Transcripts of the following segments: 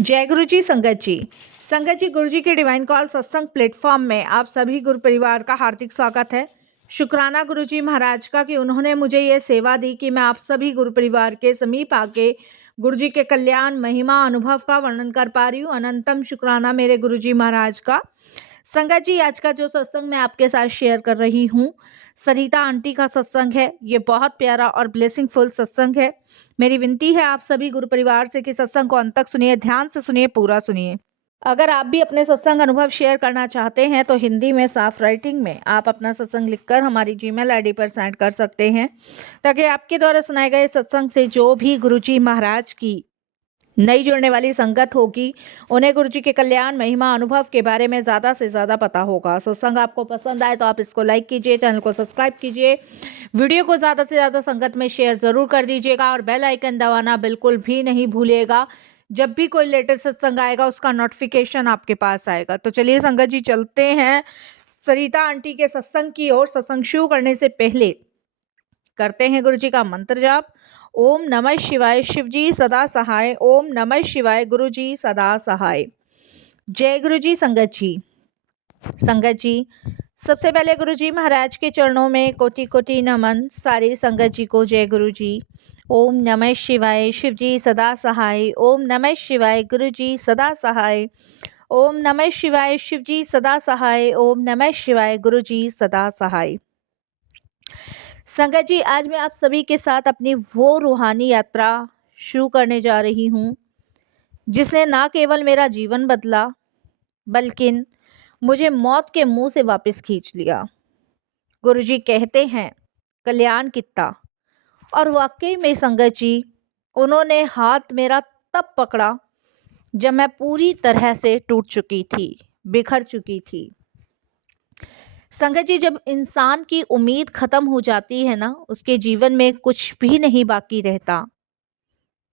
जय गुरु जी संगत जी गुरु जी के डिवाइन कॉल सत्संग प्लेटफॉर्म में आप सभी गुरु परिवार का हार्दिक स्वागत है। शुक्राना गुरु जी महाराज का कि उन्होंने मुझे ये सेवा दी कि मैं आप सभी गुरु परिवार के समीप आके गुरु जी के कल्याण महिमा अनुभव का वर्णन कर पा रही हूँ। अनंतम शुक्राना मेरे गुरु जी महाराज का। संगत जी आज का जो सत्संग मैं आपके साथ शेयर कर रही हूँ सरिता आंटी का सत्संग है। ये बहुत प्यारा और ब्लेसिंगफुल सत्संग है। मेरी विनती है आप सभी गुरु परिवार से कि सत्संग को अंत तक सुनिए, ध्यान से सुनिए, पूरा सुनिए। अगर आप भी अपने सत्संग अनुभव शेयर करना चाहते हैं तो हिंदी में साफ राइटिंग में आप अपना सत्संग लिखकर हमारी जीमेल आईडी पर सेंड कर सकते हैं, ताकि आपके द्वारा सुनाए गए सत्संग से जो भी गुरुजी महाराज की नई जुड़ने वाली संगत होगी उन्हें गुरु जी के कल्याण महिमा अनुभव के बारे में ज़्यादा से ज़्यादा पता होगा। सत्संग आपको पसंद आए तो आप इसको लाइक कीजिए, चैनल को सब्सक्राइब कीजिए, वीडियो को ज़्यादा से ज़्यादा संगत में शेयर ज़रूर कर दीजिएगा और बेल आइकन दबाना बिल्कुल भी नहीं भूलिएगा। जब भी कोई लेटेस्ट सत्संग आएगा उसका नोटिफिकेशन आपके पास आएगा। तो चलिए संगत जी चलते हैं सरिता आंटी के सत्संग की ओर। सत्संग शुरू करने से पहले करते हैं गुरु जी का मंत्र जाप। ओम नमः शिवाय, शिव जी सदा सहाय। ओम नमः शिवाय, गुरु जी सदा सहाय। जय गुरु जी संगत जी सबसे पहले गुरु जी महाराज के चरणों में कोटि कोटि नमन। सारी संगत जी को जय गुरु जी। ओम नमः शिवाय, शिव जी सदा सहाय। ओम नमः शिवाय, गुरु जी सदा सहाय। ओम नमः शिवाय, शिव जी सदा सहाय। ओम नमः शिवाय, गुरु जी सदा सहाय। संगत जी आज मैं आप सभी के साथ अपनी वो रूहानी यात्रा शुरू करने जा रही हूँ जिसने ना केवल मेरा जीवन बदला बल्कि मुझे मौत के मुंह से वापस खींच लिया। गुरुजी कहते हैं कल्याण कितना, और वाकई में संगत जी उन्होंने हाथ मेरा तब पकड़ा जब मैं पूरी तरह से टूट चुकी थी, बिखर चुकी थी। संगत जी जब इंसान की उम्मीद खत्म हो जाती है ना, उसके जीवन में कुछ भी नहीं बाकी रहता।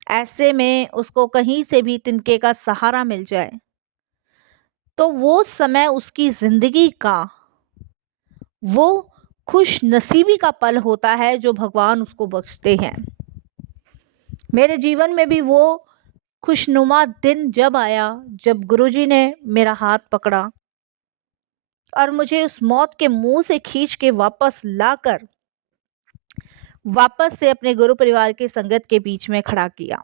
ऐसे में उसको कहीं से भी तिनके का सहारा मिल जाए तो वो समय उसकी जिंदगी का वो खुश नसीबी का पल होता है जो भगवान उसको बख्शते हैं। मेरे जीवन में भी वो खुशनुमा दिन जब आया जब गुरुजी ने मेरा हाथ पकड़ा और मुझे उस मौत के मुंह से खींच के वापस लाकर वापस से अपने गुरु परिवार के संगत के बीच में खड़ा किया।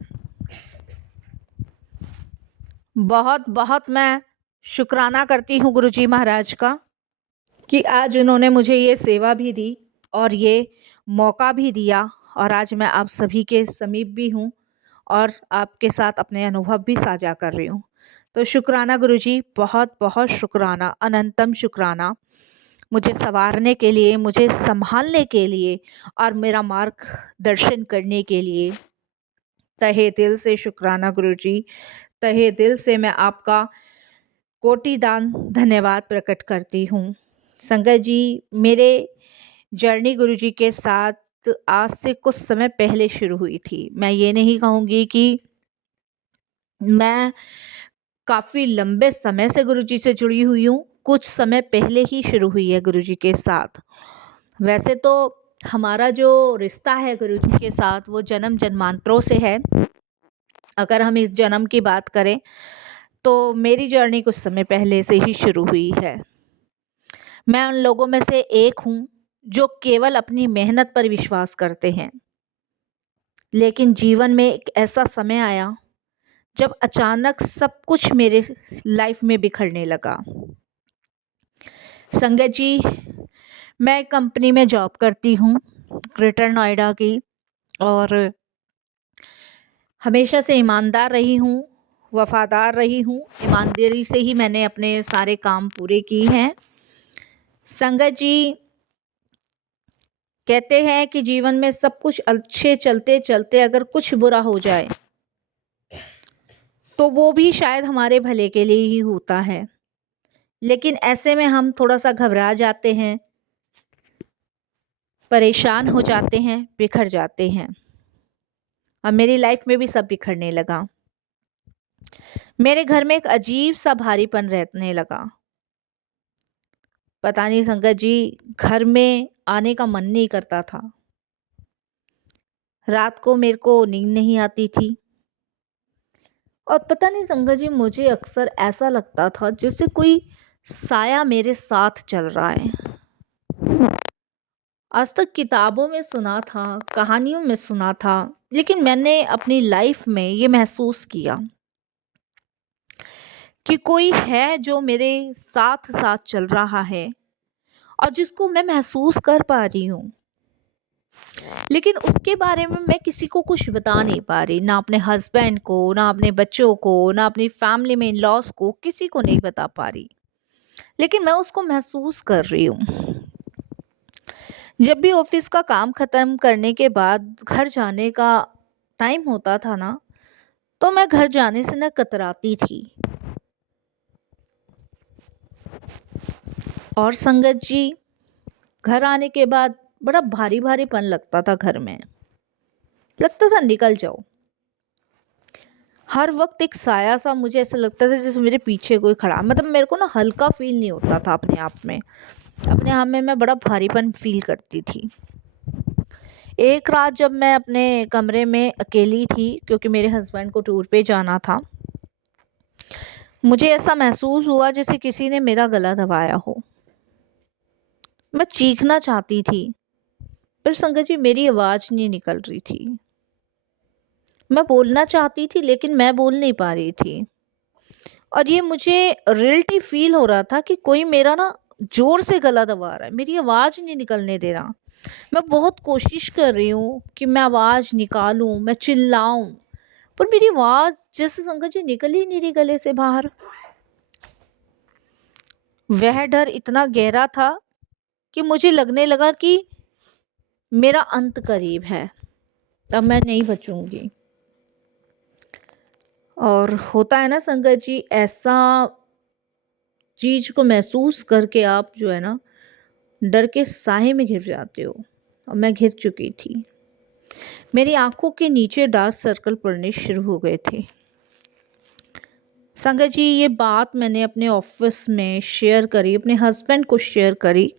बहुत बहुत मैं शुक्राना करती हूँ गुरुजी महाराज का कि आज उन्होंने मुझे ये सेवा भी दी और ये मौका भी दिया, और आज मैं आप सभी के समीप भी हूँ और आपके साथ अपने अनुभव भी साझा कर रही हूँ। तो शुक्राना गुरुजी, बहुत बहुत शुक्राना, अनंतम शुक्राना मुझे संवारने के लिए, मुझे संभालने के लिए और मेरा मार्गदर्शन करने के लिए। तहे दिल से शुक्राना गुरुजी, तहे दिल से मैं आपका कोटि दान धन्यवाद प्रकट करती हूँ। संगत जी मेरे जर्नी गुरुजी के साथ आज से कुछ समय पहले शुरू हुई थी। मैं ये नहीं कहूँगी कि मैं काफ़ी लंबे समय से गुरुजी से जुड़ी हुई हूँ, कुछ समय पहले ही शुरू हुई है गुरुजी के साथ। वैसे तो हमारा जो रिश्ता है गुरुजी के साथ वो जन्म जन्मांतरों से है। अगर हम इस जन्म की बात करें तो मेरी जर्नी कुछ समय पहले से ही शुरू हुई है। मैं उन लोगों में से एक हूँ जो केवल अपनी मेहनत पर विश्वास करते हैं, लेकिन जीवन में एक ऐसा समय आया जब अचानक सब कुछ मेरे लाइफ में बिखरने लगा। संगत जी मैं कंपनी में जॉब करती हूँ, ग्रेटर नोएडा की, और हमेशा से ईमानदार रही हूँ, वफादार रही हूँ। ईमानदारी से ही मैंने अपने सारे काम पूरे किए हैं। संगत जी कहते हैं कि जीवन में सब कुछ अच्छे चलते चलते अगर कुछ बुरा हो जाए तो वो भी शायद हमारे भले के लिए ही होता है, लेकिन ऐसे में हम थोड़ा सा घबरा जाते हैं, परेशान हो जाते हैं, बिखर जाते हैं। और मेरी लाइफ में भी सब बिखरने लगा। मेरे घर में एक अजीब सा भारीपन रहने लगा। पता नहीं संगत जी घर में आने का मन नहीं करता था। रात को मेरे को नींद नहीं आती थी। और पता नहीं संगत जी, मुझे अक्सर ऐसा लगता था जैसे कोई साया मेरे साथ चल रहा है। आज तक किताबों में सुना था, कहानियों में सुना था, लेकिन मैंने अपनी लाइफ में ये महसूस किया कि कोई है जो मेरे साथ साथ चल रहा है और जिसको मैं महसूस कर पा रही हूँ, लेकिन उसके बारे में मैं किसी को कुछ बता नहीं पा रही, ना अपने हस्बैंड को, ना अपने बच्चों को, ना अपनी फैमिली में इन लॉज को, किसी को नहीं बता पा रही, लेकिन मैं उसको महसूस कर रही हूँ। जब भी ऑफिस का काम ख़त्म करने के बाद घर जाने का टाइम होता था ना, तो मैं घर जाने से ना कतराती थी। और संगत जी, घर आने के बाद बड़ा भारी भारीपन लगता था घर में, लगता था निकल जाओ। हर वक्त एक साया सा मुझे ऐसा लगता था जैसे मेरे पीछे कोई खड़ा, मतलब मेरे को ना हल्का फील नहीं होता था अपने आप में। अपने आप में मैं बड़ा भारीपन फील करती थी। एक रात जब मैं अपने कमरे में अकेली थी, क्योंकि मेरे हस्बैंड को टूर पे जाना था, मुझे ऐसा महसूस हुआ जैसे किसी ने मेरा गला दबाया हो। मैं चीखना चाहती थी, पर संगत जी मेरी आवाज़ नहीं निकल रही थी। मैं बोलना चाहती थी लेकिन मैं बोल नहीं पा रही थी। और ये मुझे रियलिटी फील हो रहा था कि कोई मेरा ना ज़ोर से गला दबा रहा है, मेरी आवाज़ नहीं निकलने दे रहा। मैं बहुत कोशिश कर रही हूँ कि मैं आवाज़ निकालूँ, मैं चिल्लाऊँ, पर मेरी आवाज़ जैसे संगत जी निकल ही नहीं रही गले से बाहर। वह डर इतना गहरा था कि मुझे लगने लगा कि मेरा अंत करीब है, अब मैं नहीं बचूंगी। और होता है ना संगत जी, ऐसा चीज को महसूस करके आप जो है ना डर के साए में घिर जाते हो, और मैं घिर चुकी थी। मेरी आंखों के नीचे डार्क सर्कल पड़ने शुरू हो गए थे। संगत जी, ये बात मैंने अपने ऑफिस में शेयर करी, अपने हस्बैंड को शेयर करी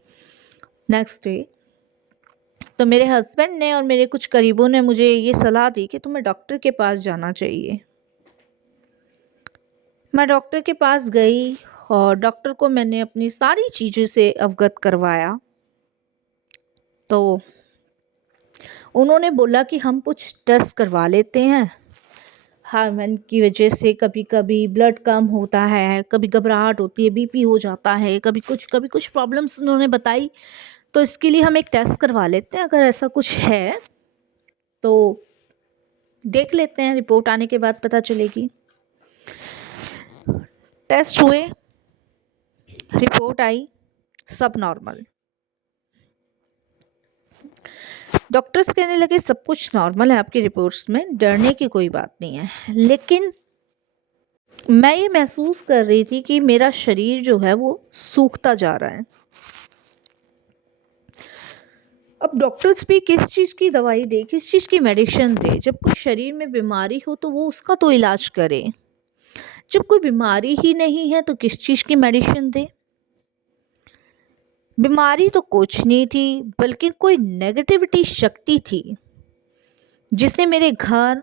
नेक्स्ट डे। तो मेरे हस्बैंड ने और मेरे कुछ करीबों ने मुझे ये सलाह दी कि तुम्हें डॉक्टर के पास जाना चाहिए। मैं डॉक्टर के पास गई और डॉक्टर को मैंने अपनी सारी चीज़ों से अवगत करवाया। तो उन्होंने बोला कि हम कुछ टेस्ट करवा लेते हैं। हार्मोन की वजह से कभी कभी ब्लड कम होता है, कभी घबराहट होती है, बीपी हो जाता है, कभी कुछ प्रॉब्लम्स उन्होंने बताई। तो इसके लिए हम एक टेस्ट करवा लेते हैं, अगर ऐसा कुछ है तो देख लेते हैं, रिपोर्ट आने के बाद पता चलेगी। टेस्ट हुए, रिपोर्ट आई, सब नॉर्मल। डॉक्टर्स कहने लगे सब कुछ नॉर्मल है आपकी रिपोर्ट्स में, डरने की कोई बात नहीं है। लेकिन मैं ये महसूस कर रही थी कि मेरा शरीर जो है वो सूखता जा रहा है। अब डॉक्टर्स भी किस चीज़ की दवाई दे, किस चीज़ की मेडिसिन दे। जब कोई शरीर में बीमारी हो तो वो उसका तो इलाज करे, जब कोई बीमारी ही नहीं है तो किस चीज़ की मेडिसिन दे। बीमारी तो कुछ नहीं थी, बल्कि कोई नेगेटिविटी शक्ति थी जिसने मेरे घर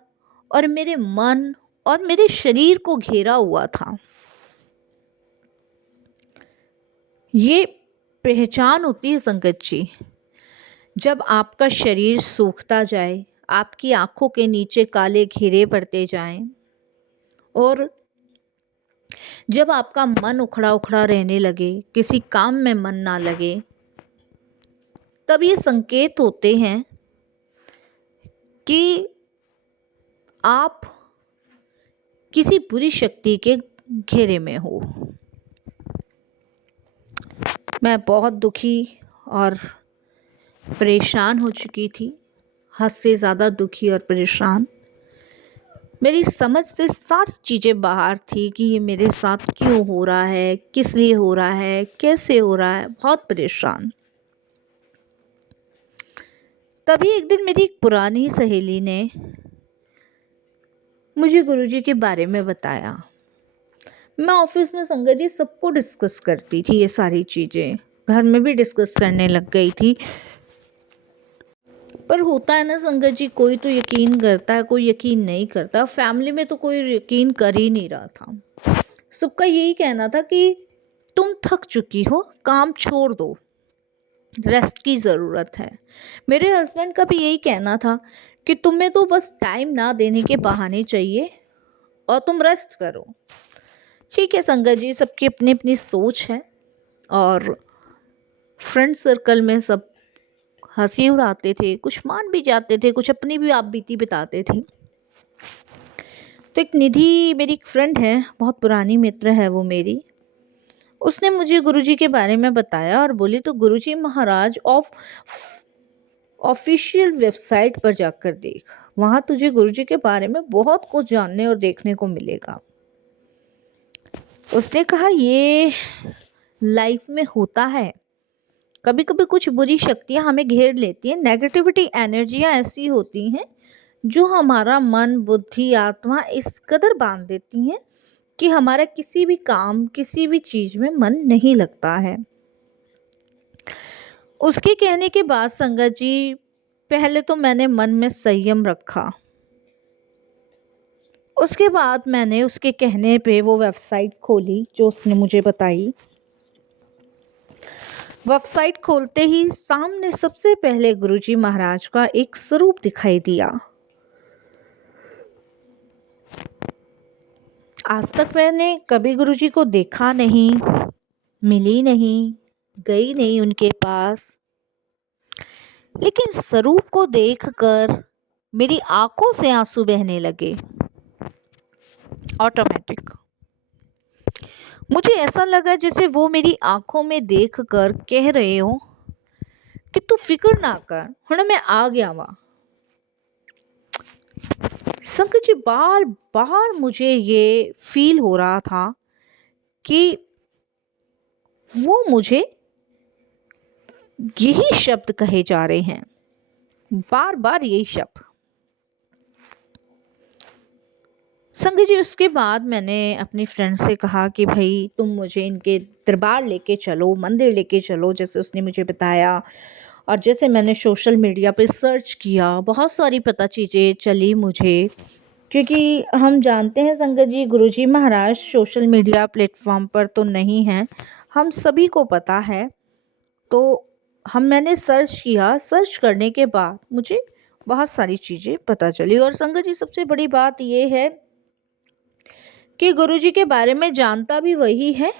और मेरे मन और मेरे शरीर को घेरा हुआ था। ये पहचान होती है संगत जी, जब आपका शरीर सूखता जाए, आपकी आंखों के नीचे काले घेरे पड़ते जाएं, और जब आपका मन उखड़ा उखड़ा रहने लगे, किसी काम में मन ना लगे, तब ये संकेत होते हैं कि आप किसी बुरी शक्ति के घेरे में हो। मैं बहुत दुखी और परेशान हो चुकी थी, हद से ज़्यादा दुखी और परेशान। मेरी समझ से सारी चीज़ें बाहर थी कि ये मेरे साथ क्यों हो रहा है, किस लिए हो रहा है, कैसे हो रहा है, बहुत परेशान। तभी एक दिन मेरी एक पुरानी सहेली ने मुझे गुरुजी के बारे में बताया। मैं ऑफिस में संगत जी सबको डिस्कस करती थी, ये सारी चीज़ें घर में भी डिस्कस करने लग गई थी, पर होता है ना संगत जी, कोई तो यकीन करता है, कोई यकीन नहीं करता। फैमिली में तो कोई यकीन कर ही नहीं रहा था। सबका यही कहना था कि तुम थक चुकी हो, काम छोड़ दो, रेस्ट की ज़रूरत है। मेरे हस्बैंड का भी यही कहना था कि तुम्हें तो बस टाइम ना देने के बहाने चाहिए और तुम रेस्ट करो। ठीक है संगत जी, सबकी अपनी अपनी सोच है। और फ्रेंड सर्कल में सब हंसी उड़ाते थे, कुछ मान भी जाते थे, कुछ अपनी भी आप बीती बताते थे। तो एक निधि मेरी एक फ्रेंड है, बहुत पुरानी मित्र है वो मेरी। उसने मुझे गुरुजी के बारे में बताया और बोली तो गुरुजी महाराज ऑफिशियल वेबसाइट पर जाकर देख, वहाँ तुझे गुरुजी के बारे में बहुत कुछ जानने और देखने को मिलेगा। उसने कहा ये लाइफ में होता है, कभी कभी कुछ बुरी शक्तियाँ हमें घेर लेती हैं। नेगेटिविटी एनर्जियाँ ऐसी होती हैं जो हमारा मन, बुद्धि, आत्मा इस कदर बांध देती हैं कि हमारा किसी भी काम, किसी भी चीज़ में मन नहीं लगता है। उसके कहने के बाद संगत जी, पहले तो मैंने मन में संयम रखा। उसके बाद मैंने उसके कहने पे वो वेबसाइट खोली जो उसने मुझे बताई। वेबसाइट खोलते ही सामने सबसे पहले गुरुजी महाराज का एक स्वरूप दिखाई दिया। आज तक मैंने कभी गुरुजी को देखा नहीं, मिली नहीं, गई नहीं उनके पास, लेकिन स्वरूप को देखकर मेरी आंखों से आंसू बहने लगे ऑटोमेटिक। मुझे ऐसा लगा जैसे वो मेरी आंखों में देखकर कह रहे हो कि तू फिक्र ना कर, हुण मैं आ गया वहां। संकट जी, बार बार मुझे ये फील हो रहा था कि वो मुझे यही शब्द कहे जा रहे हैं, बार बार यही शब्द। संगत जी, उसके बाद मैंने अपनी फ्रेंड से कहा कि भाई तुम मुझे इनके दरबार लेके चलो, मंदिर लेके चलो, जैसे उसने मुझे बताया। और जैसे मैंने सोशल मीडिया पे सर्च किया, बहुत सारी पता चीज़ें चली मुझे, क्योंकि हम जानते हैं संगत जी, गुरुजी महाराज सोशल मीडिया प्लेटफॉर्म पर तो नहीं हैं, हम सभी को पता है। तो मैंने सर्च किया, सर्च करने के बाद मुझे बहुत सारी चीज़ें पता चली। और संगत जी, सबसे बड़ी बात ये है कि गुरुजी के बारे में जानता भी वही है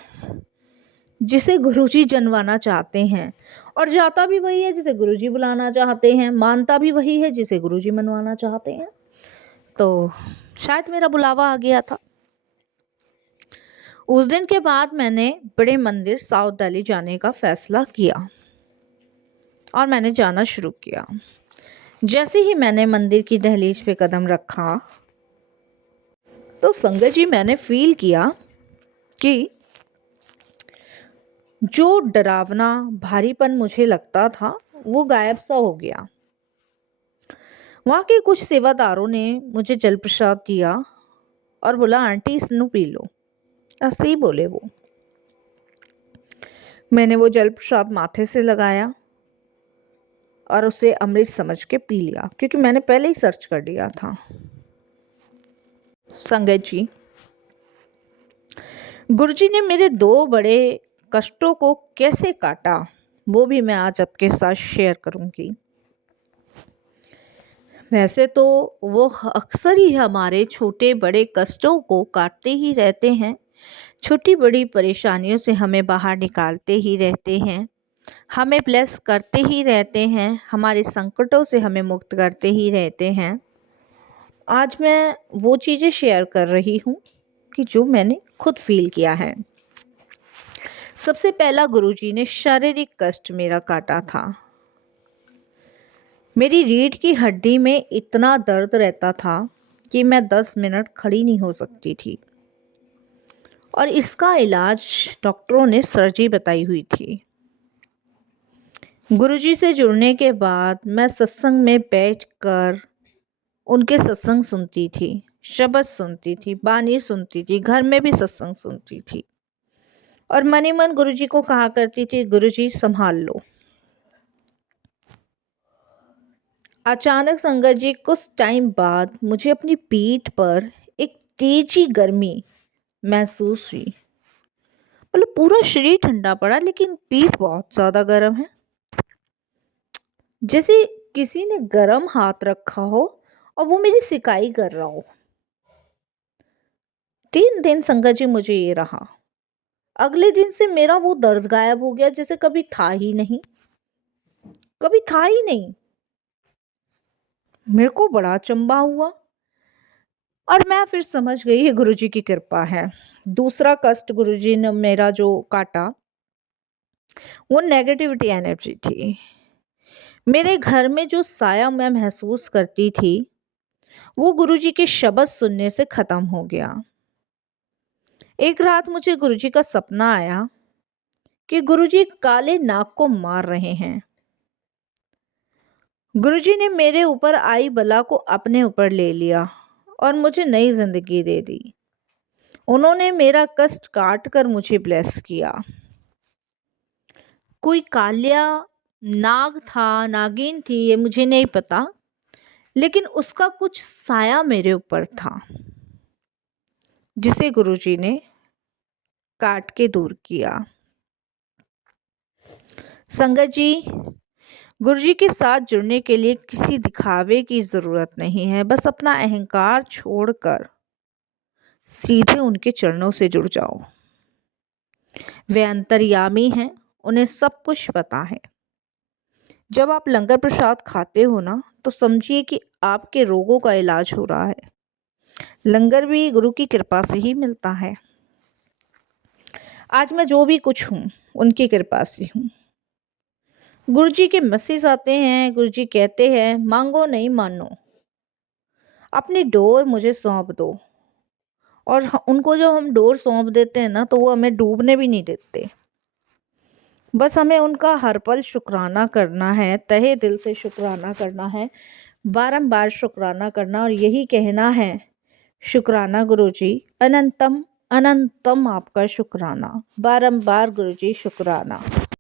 जिसे गुरुजी जनवाना चाहते हैं, और जाता भी वही है जिसे गुरुजी बुलाना चाहते हैं, मानता भी वही है जिसे गुरुजी मनवाना चाहते हैं। तो शायद मेरा बुलावा आ गया था। उस दिन के बाद मैंने बड़े मंदिर साउथ दिल्ली जाने का फैसला किया और मैंने जाना शुरू किया। जैसे ही मैंने मंदिर की दहलीज पे कदम रखा तो संगत जी, मैंने फील किया कि जो डरावना भारीपन मुझे लगता था वो गायब सा हो गया। वहाँ के कुछ सेवादारों ने मुझे जल प्रसाद दिया और बोला आंटी इसनु पी लो, ऐसे ही बोले वो। मैंने वो जल प्रसाद माथे से लगाया और उसे अमृत समझ के पी लिया, क्योंकि मैंने पहले ही सर्च कर लिया था। संगत जी, गुरुजी ने मेरे 2 बड़े कष्टों को कैसे काटा वो भी मैं आज आपके साथ शेयर करूंगी। वैसे तो वो अक्सर ही हमारे छोटे बड़े कष्टों को काटते ही रहते हैं, छोटी बड़ी परेशानियों से हमें बाहर निकालते ही रहते हैं, हमें ब्लेस करते ही रहते हैं, हमारे संकटों से हमें मुक्त करते ही रहते हैं। आज मैं वो चीज़ें शेयर कर रही हूँ कि जो मैंने खुद फील किया है। सबसे पहला गुरुजी ने शारीरिक कष्ट मेरा काटा था। मेरी रीढ़ की हड्डी में इतना दर्द रहता था कि मैं 10 मिनट खड़ी नहीं हो सकती थी, और इसका इलाज डॉक्टरों ने सर्जरी बताई हुई थी। गुरुजी से जुड़ने के बाद मैं सत्संग में बैठकर उनके सत्संग सुनती थी, शब्द सुनती थी, बानी सुनती थी, घर में भी सत्संग सुनती थी, और मन ही मन गुरुजी को कहा करती थी गुरुजी संभाल लो। अचानक संगत जी कुछ टाइम बाद मुझे अपनी पीठ पर एक तेजी गर्मी महसूस हुई। मतलब पूरा शरीर ठंडा पड़ा लेकिन पीठ बहुत ज़्यादा गर्म है। जैसे किसी ने गर्म हाथ रखा हो और वो मेरी सिकाई कर रहा हो। 3 दिन संगत जी मुझे ये रहा। अगले दिन से मेरा वो दर्द गायब हो गया, जैसे कभी था ही नहीं। कभी था ही नहीं। मेरे को बड़ा अचंभा हुआ और मैं फिर समझ गई ये गुरुजी की कृपा है। दूसरा कष्ट गुरुजी ने मेरा जो काटा वो नेगेटिविटी एनर्जी थी। मेरे घर में जो साया मैं महसूस करती थी वो गुरुजी के शब्द सुनने से खत्म हो गया। एक रात मुझे गुरुजी का सपना आया कि गुरुजी काले नाग को मार रहे हैं। गुरुजी ने मेरे ऊपर आई बला को अपने ऊपर ले लिया और मुझे नई जिंदगी दे दी। उन्होंने मेरा कष्ट काट कर मुझे ब्लेस किया। कोई कालिया नाग था, नागिन थी, ये मुझे नहीं पता, लेकिन उसका कुछ साया मेरे ऊपर था जिसे गुरुजी ने काट के दूर किया। संगत जी, गुरुजी के साथ जुड़ने के लिए किसी दिखावे की ज़रूरत नहीं है। बस अपना अहंकार छोड़कर सीधे उनके चरणों से जुड़ जाओ। वे अंतर्यामी हैं, उन्हें सब कुछ पता है। जब आप लंगर प्रसाद खाते हो ना तो समझिए कि आपके रोगों का इलाज हो रहा है। लंगर भी गुरु की कृपा से ही मिलता है। आज मैं जो भी कुछ हूँ उनकी कृपा से हूँ। गुरुजी के मैसेज आते हैं, गुरुजी कहते हैं मांगो नहीं मानो, अपनी डोर मुझे सौंप दो। और उनको जब हम डोर सौंप देते हैं ना तो वो हमें डूबने भी नहीं देते। बस हमें उनका हर पल शुक्राना करना है, तहे दिल से शुक्राना करना है, बारंबार शुक्राना करना और यही कहना है शुक्राना गुरुजी, अनंतम अनंतम आपका शुक्राना, बारंबार गुरुजी शुक्राना।